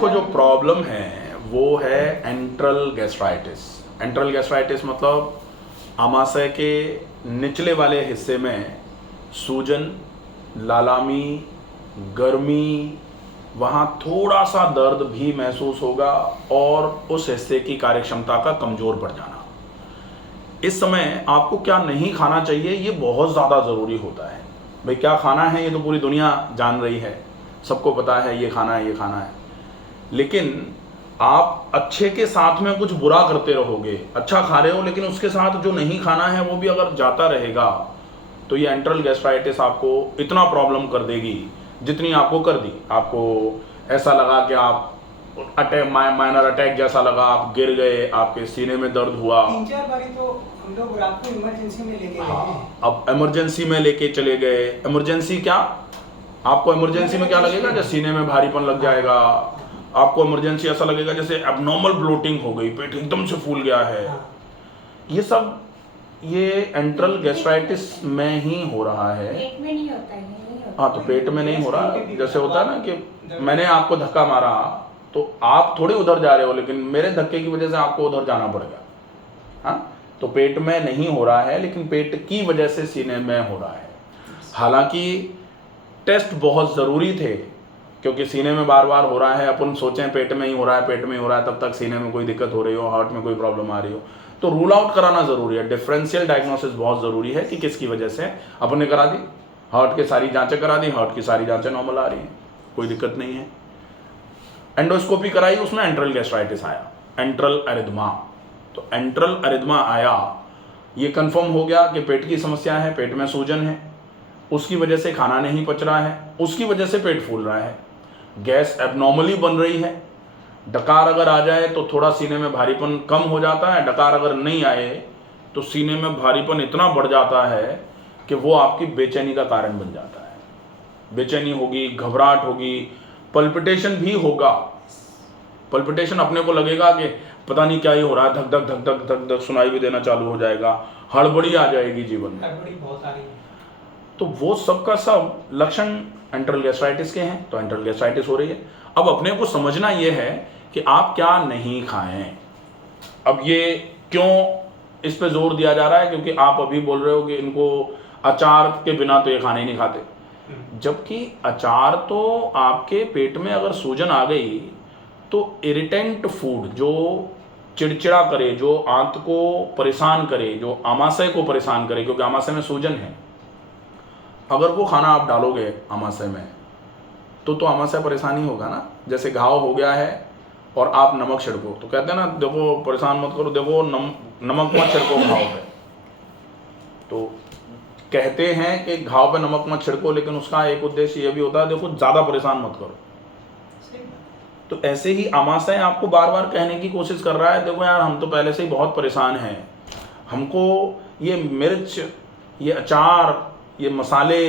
को जो प्रॉब्लम है वो है एंट्रल गैस्ट्राइटिस। एंट्रल गैस्ट्राइटिस मतलब आमाशय के निचले वाले हिस्से में सूजन, लालामी, गर्मी, वहाँ थोड़ा सा दर्द भी महसूस होगा और उस हिस्से की कार्यक्षमता का कमज़ोर पड़ जाना। इस समय आपको क्या नहीं खाना चाहिए ये बहुत ज़्यादा ज़रूरी होता है। भाई क्या खाना है ये तो पूरी दुनिया जान रही है, सबको पता है ये खाना है, ये खाना है। लेकिन आप अच्छे के साथ में कुछ बुरा करते रहोगे, अच्छा खा रहे हो लेकिन उसके साथ जो नहीं खाना है वो भी अगर जाता रहेगा तो ये एंट्रल गैस्ट्राइटिस आपको इतना प्रॉब्लम कर देगी जितनी आपको कर दी। आपको ऐसा लगा कि आप माइनर अटैक जैसा लगा, आप गिर गए, आपके सीने में दर्द हुआ। 3-4 बारी तो हम लोग रात को इमरजेंसी में लेके गए हैं। अब इमरजेंसी में लेके चले गए। इमरजेंसी क्या, आपको इमरजेंसी में क्या लगेगा, जैसे सीने में भारीपन लग जाएगा। आपको इमरजेंसी ऐसा लगेगा जैसे एबनॉर्मल ब्लोटिंग हो गई, पेट एकदम से फूल गया है। ये सब ये एंट्रल गैस्ट्राइटिस में ही हो रहा है। पेट में नहीं होता है। हाँ, तो पेट में नहीं हो रहा। जैसे होता है ना कि मैंने आपको धक्का मारा तो आप थोड़े उधर जा रहे हो लेकिन मेरे धक्के की वजह से आपको उधर जाना पड़ गया। हाँ, तो पेट में नहीं हो रहा है लेकिन पेट की वजह से सीने में हो रहा है। हालांकि टेस्ट बहुत ज़रूरी थे क्योंकि सीने में बार बार हो रहा है, अपन सोचें पेट में ही हो रहा है, पेट में ही हो रहा है, तब तक सीने में कोई दिक्कत हो रही हो, हार्ट में कोई प्रॉब्लम आ रही हो, तो रूल आउट कराना ज़रूरी है। डिफरेंशियल डायग्नोसिस बहुत ज़रूरी है कि किसकी वजह से। अपन ने करा दी, हार्ट की सारी जांचें करा दी, हार्ट की सारी जांचें नॉर्मल आ रही हैं, कोई दिक्कत नहीं है। एंडोस्कोपी कराई, उसमें एंट्रल गैस्ट्राइटिस आया, एंट्रल अरिथमा। तो एंट्रल अरिथमा आया, ये कंफर्म हो गया कि पेट की समस्या है, पेट में सूजन है, उसकी वजह से खाना नहीं पच रहा है, उसकी वजह से पेट फूल रहा है, गैस एबनॉर्मली बन रही है। डकार अगर आ जाए तो थोड़ा सीने में भारीपन कम हो जाता है, डकार अगर नहीं आए तो सीने में भारीपन इतना बढ़ जाता है कि वो आपकी बेचैनी का कारण बन जाता है। बेचैनी होगी, घबराहट होगी, पल्पिटेशन भी होगा। पल्पिटेशन अपने को लगेगा कि पता नहीं क्या ही हो रहा है, धक धक धक धक धक धक सुनाई भी देना चालू हो जाएगा, हड़बड़ी आ जाएगी जीवन में, हड़बड़ी बहुत आ रही है। तो वो सब का सब लक्षण एंट्रल गैस्ट्राइटिस के हैं। तो एंट्रल गैस्ट्राइटिस हो रही है। अब अपने को समझना ये है कि आप क्या नहीं खाएं। अब ये क्यों इस पे जोर दिया जा रहा है, क्योंकि आप अभी बोल रहे हो कि इनको अचार के बिना तो ये खाने ही नहीं खाते, जबकि अचार तो आपके पेट में अगर सूजन आ गई तो इरिटेंट फूड जो चिड़चिड़ा करे, जो आंत को परेशान करे, जो आमाशय को परेशान करे, क्योंकि आमाशय में सूजन है, अगर वो खाना आप डालोगे आमाशय में तो आमाशय परेशानी होगा ना। जैसे घाव हो गया है और आप नमक छिड़को, तो कहते हैं ना देखो परेशान मत करो, देखो नमक मत छिड़को घाव पे। तो कहते हैं कि घाव पे नमक मत छिड़को, लेकिन उसका एक उद्देश्य ये भी होता है देखो ज़्यादा परेशान मत करो। तो ऐसे ही आमाशय आपको बार बार कहने की कोशिश कर रहा है देखो यार हम तो पहले से ही बहुत परेशान हैं, हमको ये मिर्च, ये अचार, ये मसाले,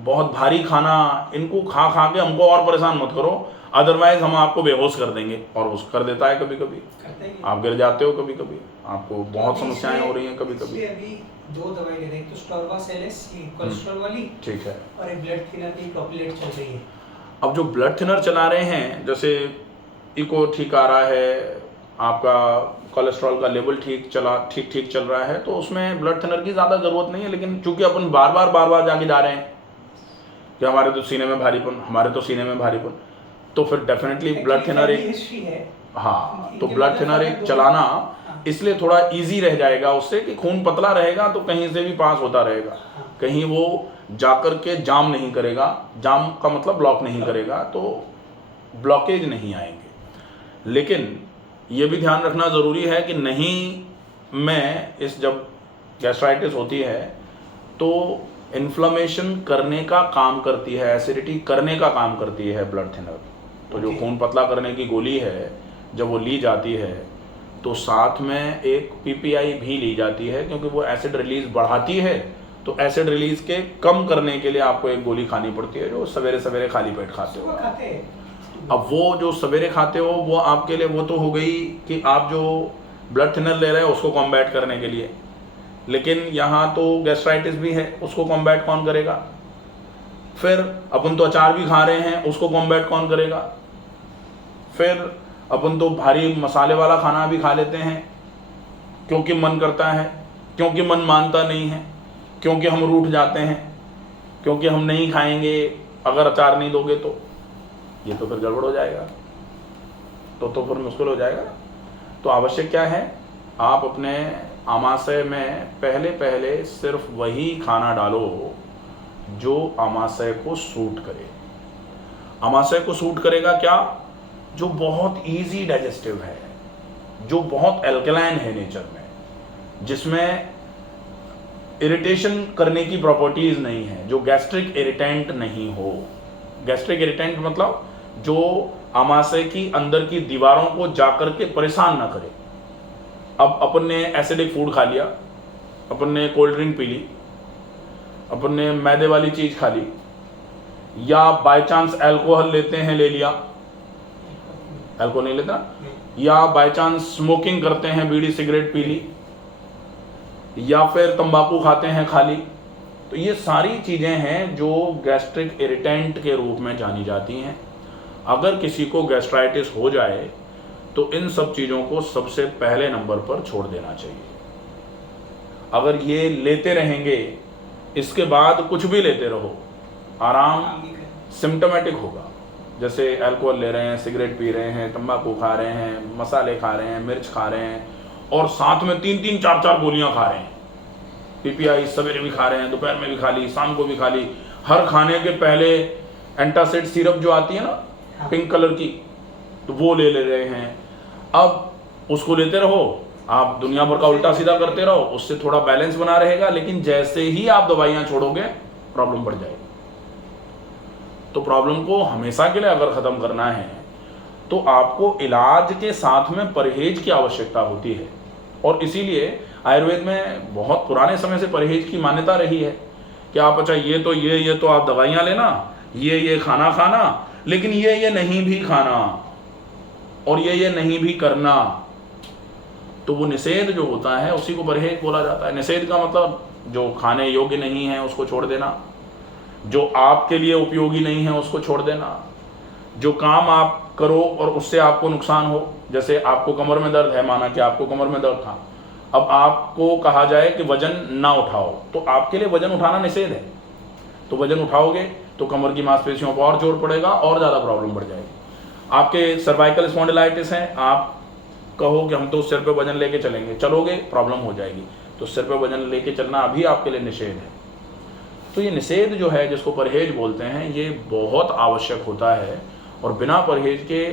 बहुत भारी खाना, इनको खा खा के हमको और परेशान मत करो, अदरवाइज हम आपको बेहोश कर देंगे। और वो कर देता है, कभी कभी आप गिर जाते हो, कभी कभी आपको बहुत समस्याएं हो रही हैं। कभी कभी अभी 2 दवाई ले रहे हैं, तो स्टोरवासेलेस कोलेस्ट्रॉल वाली, ठीक है, और एक ब्लड थिनर की टॉपलेट चल रही है। अब जो ब्लड थिनर चला रहे हैं, जैसे इको ठीक आ रहा है, आपका कोलेस्ट्रॉल का लेवल ठीक चल रहा है, तो उसमें ब्लड थिनर की ज़्यादा ज़रूरत नहीं है। लेकिन चूंकि अपन बार बार जाके जा रहे हैं कि हमारे तो सीने में भारीपन, हमारे तो सीने में भारीपन, तो फिर डेफिनेटली ब्लड थिनर एक, हाँ, तो ब्लड थिनर एक चलाना इसलिए थोड़ा इजी रह जाएगा उससे कि खून पतला रहेगा तो कहीं से भी पास होता रहेगा, कहीं वो जाकर के जाम नहीं करेगा। जाम का मतलब ब्लॉक नहीं करेगा, तो ब्लॉकेज नहीं आएंगे। लेकिन ये भी ध्यान रखना ज़रूरी है कि नहीं में इस जब गैस्ट्राइटिस होती है तो इन्फ्लेमेशन करने का काम करती है, एसिडिटी करने का काम करती है ब्लड थिनर। तो जो खून पतला करने की गोली है जब वो ली जाती है तो साथ में एक पीपीआई भी ली जाती है, क्योंकि वो एसिड रिलीज बढ़ाती है। तो एसिड रिलीज के कम करने के लिए आपको एक गोली खानी पड़ती है जो सवेरे सवेरे खाली पेट खाते हो। अब वो जो सवेरे खाते हो वो आपके लिए वो तो हो गई कि आप जो ब्लड थिनर ले रहे हो उसको कॉम्बैट करने के लिए, लेकिन यहाँ तो गैस्ट्राइटिस भी है, उसको कॉम्बैट कौन करेगा? फिर अपन तो अचार भी खा रहे हैं, उसको कॉम्बैट कौन करेगा? फिर अपन तो भारी मसाले वाला खाना भी खा लेते हैं क्योंकि मन करता है, क्योंकि मन मानता नहीं है, क्योंकि हम रूठ जाते हैं, क्योंकि हम नहीं खाएंगे अगर अचार नहीं दोगे तो। ये तो फिर गड़बड़ हो जाएगा, तो फिर मुश्किल हो जाएगा। तो आवश्यक क्या है, आप अपने आमाशय में पहले पहले सिर्फ वही खाना डालो जो आमाशय को सूट करे। आमाशय को सूट करेगा क्या, जो बहुत इजी डाइजेस्टिव है, जो बहुत एल्कलाइन है नेचर में, जिसमें इरिटेशन करने की प्रॉपर्टीज नहीं है, जो गैस्ट्रिक इरिटेंट नहीं हो। गैस्ट्रिक इरिटेंट मतलब जो आमाशय की अंदर की दीवारों को जाकर के परेशान ना करे। अब अपन ने एसिडिक फूड खा लिया, अपन ने कोल्ड ड्रिंक पी ली, अपन ने मैदे वाली चीज खा ली, या बाय चांस अल्कोहल लेते हैं, ले लिया, अल्कोहल नहीं लेता, या बाय चांस स्मोकिंग करते हैं, बीड़ी सिगरेट पी ली, या फिर तंबाकू खाते हैं, खा ली। तो ये सारी चीजें हैं जो गैस्ट्रिक इरिटेंट के रूप में जानी जाती हैं। अगर किसी को गैस्ट्राइटिस हो जाए तो इन सब चीजों को सबसे पहले नंबर पर छोड़ देना चाहिए। अगर ये लेते रहेंगे, इसके बाद कुछ भी लेते रहो, आराम सिम्टोमेटिक होगा। जैसे अल्कोहल ले रहे हैं, सिगरेट पी रहे हैं, तंबाकू खा रहे हैं, मसाले खा रहे हैं, मिर्च खा रहे हैं, और साथ में 3-3, 4-4 गोलियां खा रहे हैं। पीपीआई सवेरे भी खा रहे हैं, दोपहर में भी खा ली, शाम को भी खा ली। हर खाने के पहले एंटासिड सिरप जो आती है ना, पिंक कलर की, तो वो ले रहे हैं। अब उसको लेते रहो, आप दुनिया भर का उल्टा सीधा करते रहो, उससे थोड़ा बैलेंस बना रहेगा, लेकिन जैसे ही आप दवाइयां छोड़ोगे प्रॉब्लम बढ़ जाएगी। तो प्रॉब्लम को हमेशा के लिए अगर खत्म करना है तो आपको इलाज के साथ में परहेज की आवश्यकता होती है। और इसीलिए आयुर्वेद में बहुत पुराने समय से परहेज की मान्यता रही है कि आप अच्छा ये तो आप दवाइयां लेना, ये खाना खाना, लेकिन ये नहीं भी खाना और ये नहीं भी करना। तो वो निषेध जो होता है उसी को परहेज बोला जाता है। निषेध का मतलब जो खाने योग्य नहीं है उसको छोड़ देना, जो आपके लिए उपयोगी नहीं है उसको छोड़ देना, जो काम आप करो और उससे आपको नुकसान हो। जैसे आपको कमर में दर्द है, माना कि आपको कमर में दर्द था, अब आपको कहा जाए कि वजन ना उठाओ, तो आपके लिए वजन उठाना निषेध है। तो वजन उठाओगे तो कमर की मांसपेशियों पर और जोर पड़ेगा और ज़्यादा प्रॉब्लम बढ़ जाएगी। आपके सर्वाइकल स्पॉन्डिलाइटिस है, आप कहो कि हम तो सिर पे वजन लेके चलेंगे, चलोगे प्रॉब्लम हो जाएगी। तो सिर पे वजन लेके चलना अभी आपके लिए निषेध है। तो ये निषेध जो है, जिसको परहेज बोलते हैं, ये बहुत आवश्यक होता है। और बिना परहेज के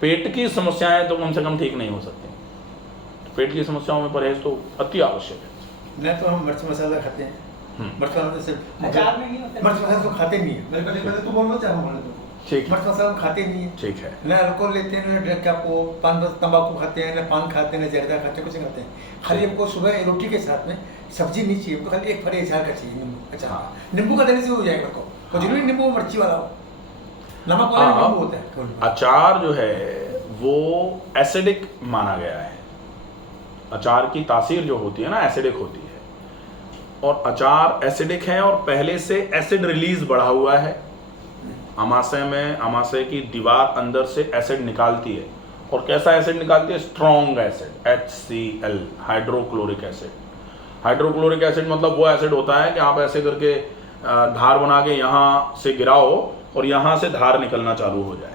पेट की समस्याएं तो कम से कम ठीक नहीं हो सकती। तो पेट की समस्याओं में परहेज तो अति आवश्यक है। नहीं तो हम मिर्च मसाला खाते हैं, मिर्च मसाला तो सिर्फ अचार नहीं होता, मिर्च मसाला तो खाते नहीं है। पहले तो बोलना चाहूँ, बोले तो ठीक मिर्च मसाला खाते नहीं है। ठीक है। न अल्कोहल लेते हैं, न ड्रग आपको पान तंबाकू खाते हैं, न पान खाते हैं, न जर्दा खाते हैं, कुछ नहीं खाते हैं। खाली हमको सुबह रोटी के साथ में सब्जी नहीं चाहिए, हमको खाली एक फली अचार का चाहिए, नींबू अचार। नींबू का देने से हो जाएगा मेरे को, और जरूरी नींबू मिर्ची वाला हो, नमक वाला नींबू होता है। अचार जो है वो एसिडिक माना गया है। अचार की तासीर जो होती है ना, एसिडिक होती है। और अचार एसिडिक है और पहले से एसिड रिलीज बढ़ा हुआ है। आमाशय में, आमाशय की दीवार अंदर से एसिड निकालती है। और कैसा एसिड निकालती है? Strong acid, HCl, hydrochloric acid. Hydrochloric acid मतलब वो एसिड होता है कि आप ऐसे करके धार बना के यहाँ से गिराओ और यहाँ से धार निकलना चालू हो जाए,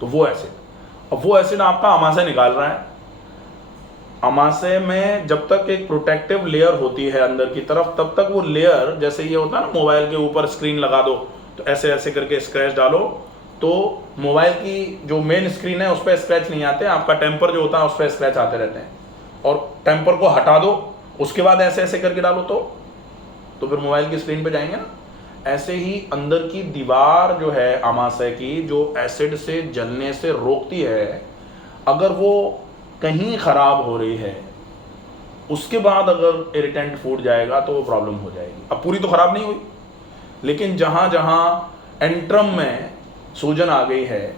तो वो एसिड। अब वो एसिड आपका आमाशय निकाल रहा है। आमाशय में जब तक एक प्रोटेक्टिव लेयर होती है अंदर की तरफ, तब तक वो लेयर, जैसे ये होता है ना मोबाइल के ऊपर स्क्रीन लगा दो तो ऐसे ऐसे करके स्क्रैच डालो तो मोबाइल की जो मेन स्क्रीन है उस पर स्क्रैच नहीं आते, आपका टेम्पर जो होता है उस पर स्क्रैच आते रहते हैं। और टेम्पर को हटा दो, उसके बाद ऐसे ऐसे करके डालो तो फिर मोबाइल की स्क्रीन पे जाएंगे ना। ऐसे ही अंदर की दीवार जो है आमाशय की, जो एसिड से जलने से रोकती है, अगर वो कहीं खराब हो रही है, उसके बाद अगर इरिटेंट फूड जाएगा तो वो प्रॉब्लम हो जाएगी। अब पूरी तो खराब नहीं हुई, लेकिन जहाँ जहाँ एंट्रम में सूजन आ गई है,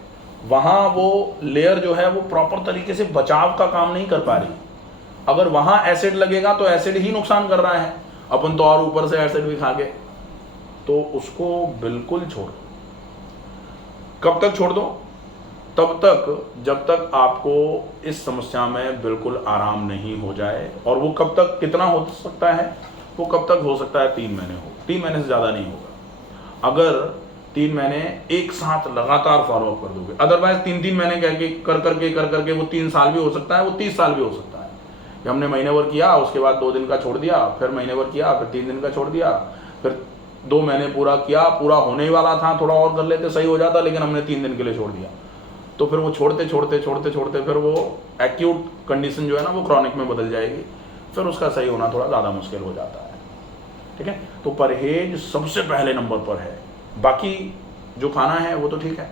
वहाँ वो लेयर जो है वो प्रॉपर तरीके से बचाव का काम नहीं कर पा रही। अगर वहाँ एसिड लगेगा तो एसिड ही नुकसान कर रहा है, अपन तो और ऊपर से एसिड भी खा गए। तो उसको बिल्कुल छोड़ दो। कब तक छोड़ दो? तब तक जब तक आपको इस समस्या में बिल्कुल आराम नहीं हो जाए। और वो कब तक, कितना हो सकता है, वो कब तक हो सकता है, 3 महीने हो, 3 महीने से ज़्यादा नहीं होगा। अगर 3 महीने एक साथ लगातार फॉलोअप कर दोगे, अदरवाइज 3-3 महीने कर करके वो 3 साल भी हो सकता है, वो 30 साल भी हो सकता है कि हमने महीने भर किया, उसके बाद 2 दिन का छोड़ दिया, फिर महीने भर किया, फिर 3 दिन का छोड़ दिया, फिर 2 महीने पूरा किया, पूरा होने ही वाला था, थोड़ा और कर लेते सही हो जाता, लेकिन हमने 3 दिन के लिए छोड़ दिया। तो फिर वो छोड़ते फिर वो एक्यूट कंडीशन जो है ना वो क्रॉनिक में बदल जाएगी, फिर उसका सही होना थोड़ा ज़्यादा मुश्किल हो जाता है। ठीक है, तो परहेज सबसे पहले नंबर पर है। बाकी जो खाना है वो तो ठीक है,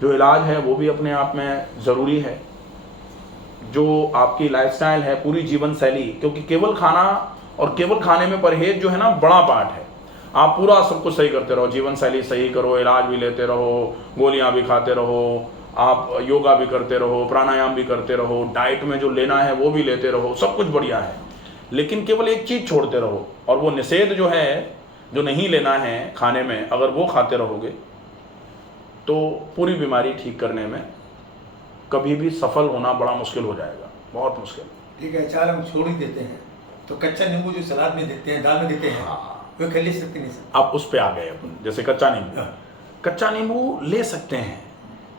जो इलाज है वो भी अपने आप में ज़रूरी है, जो आपकी लाइफस्टाइल है, पूरी जीवन शैली, क्योंकि केवल खाना और केवल खाने में परहेज जो है ना बड़ा पार्ट है। आप पूरा सब कुछ सही करते रहो, जीवन शैली सही करो, इलाज भी लेते रहो, गोलियां भी खाते रहो, आप योगा भी करते रहो, प्राणायाम भी करते रहो, डाइट में जो लेना है वो भी लेते रहो, सब कुछ बढ़िया है, लेकिन केवल एक चीज़ छोड़ते रहो, और वो निषेध जो है, जो नहीं लेना है खाने में, अगर वो खाते रहोगे तो पूरी बीमारी ठीक करने में कभी भी सफल होना बड़ा मुश्किल हो जाएगा, बहुत मुश्किल। ठीक है, अचार हम छोड़ ही देते हैं, तो कच्चा नींबू जो सलाद में देते हैं, दाल में देते हैं, वो खा ले सकते नहीं सर? अब उस पे आ गए अपन, जैसे कच्चा नींबू, कच्चा नींबू ले सकते हैं,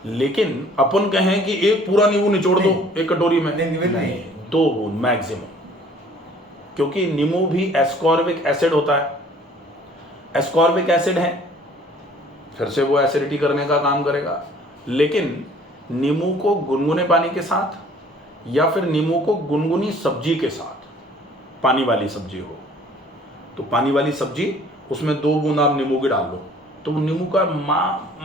लेकिन अपन कहें कि एक पूरा नींबू निचोड़ दो एक कटोरी में, नहीं, 2 बूंद मैक्सिमम, क्योंकि नींबू भी एस्कॉर्बिक एसिड होता है, एस्कॉर्बिक एसिड है, फिर से वो एसिडिटी करने का काम करेगा। लेकिन नींबू को गुनगुने पानी के साथ या फिर नींबू को गुनगुनी सब्जी के साथ, पानी वाली सब्जी हो तो पानी वाली सब्जी, उसमें 2 बूंद आप नींबू की डाल दो, तो नींबू का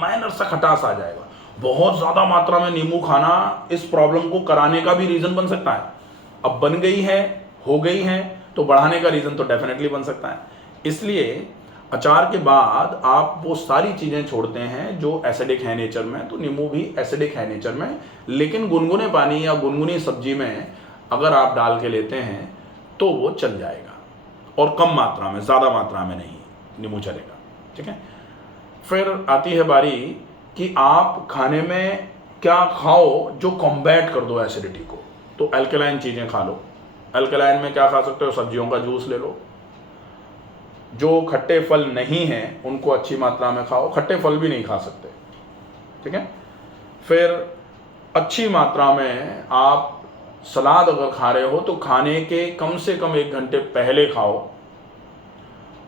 माइनर सा खटास आ जाएगा। बहुत ज़्यादा मात्रा में नींबू खाना इस प्रॉब्लम को कराने का भी रीज़न बन सकता है। अब बन गई है, हो गई है, तो बढ़ाने का रीज़न तो डेफिनेटली बन सकता है। इसलिए अचार के बाद आप वो सारी चीज़ें छोड़ते हैं जो एसिडिक है नेचर में, तो नींबू भी एसिडिक है नेचर में, लेकिन गुनगुने पानी या गुनगुनी सब्जी में अगर आप डाल के लेते हैं तो वो चल जाएगा, और कम मात्रा में, ज़्यादा मात्रा में नहीं नींबू चलेगा। ठीक है, फिर आती है बारी कि आप खाने में क्या खाओ जो कॉम्बैट कर दो एसिडिटी को। तो अल्कलाइन चीज़ें खा लो। अल्कलाइन में क्या खा सकते हो, सब्जियों का जूस ले लो। जो खट्टे फल नहीं हैं उनको अच्छी मात्रा में खाओ, खट्टे फल भी नहीं खा सकते। ठीक है, फिर अच्छी मात्रा में आप सलाद अगर खा रहे हो तो खाने के कम से कम 1 घंटे पहले खाओ,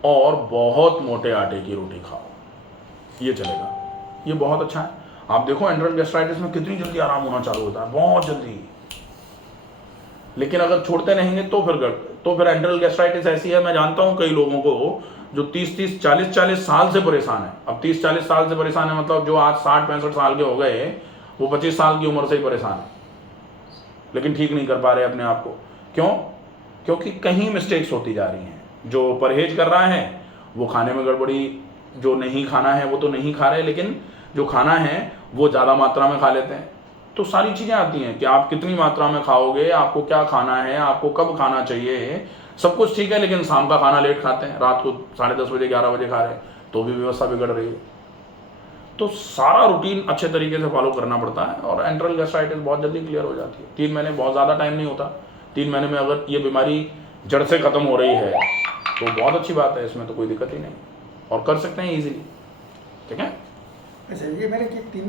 और बहुत मोटे आटे की रोटी खाओ, ये चलेगा, ये बहुत अच्छा है। आप देखो एंट्रल गैस्ट्राइटिस में कितनी जल्दी आराम होना चालू होता है, बहुत जल्दी। लेकिन अगर छोड़ते रहेंगे तो फिर एंट्रल गैस्ट्राइटिस ऐसी है, मैं जानता हूँ कई लोगों को जो 30-30, 40-40 साल से परेशान है। अब 30-40 साल से परेशान है मतलब जो आज 60-65 साल के हो गए, वो 25 साल की उम्र से ही परेशान है, लेकिन ठीक नहीं कर पा रहे अपने आप को। क्यों? क्योंकि कहीं मिस्टेक्स होती जा रही हैं। जो परहेज कर रहा है वो खाने में गड़बड़ी, जो नहीं खाना है वो तो नहीं खा रहे, लेकिन जो खाना है वो ज़्यादा मात्रा में खा लेते हैं। तो सारी चीज़ें आती हैं कि आप कितनी मात्रा में खाओगे, आपको क्या खाना है, आपको कब खाना चाहिए, सब कुछ ठीक है, लेकिन शाम का खाना लेट खाते हैं, रात को 10:30 बजे 11 बजे खा रहे हैं, तो भी व्यवस्था बिगड़ रही है। तो सारा रूटीन अच्छे तरीके से फॉलो करना पड़ता है, और एंट्रल गैस्ट्राइटिस बहुत जल्दी क्लियर हो जाती है। 3 महीने बहुत ज़्यादा टाइम नहीं होता। 3 महीने में अगर ये बीमारी जड़ से ख़त्म हो रही है तो बहुत अच्छी बात है, इसमें तो कोई दिक्कत ही नहीं, और कर सकते हैं ईजिली। ठीक है, अच्छा, ये मैंने कि 3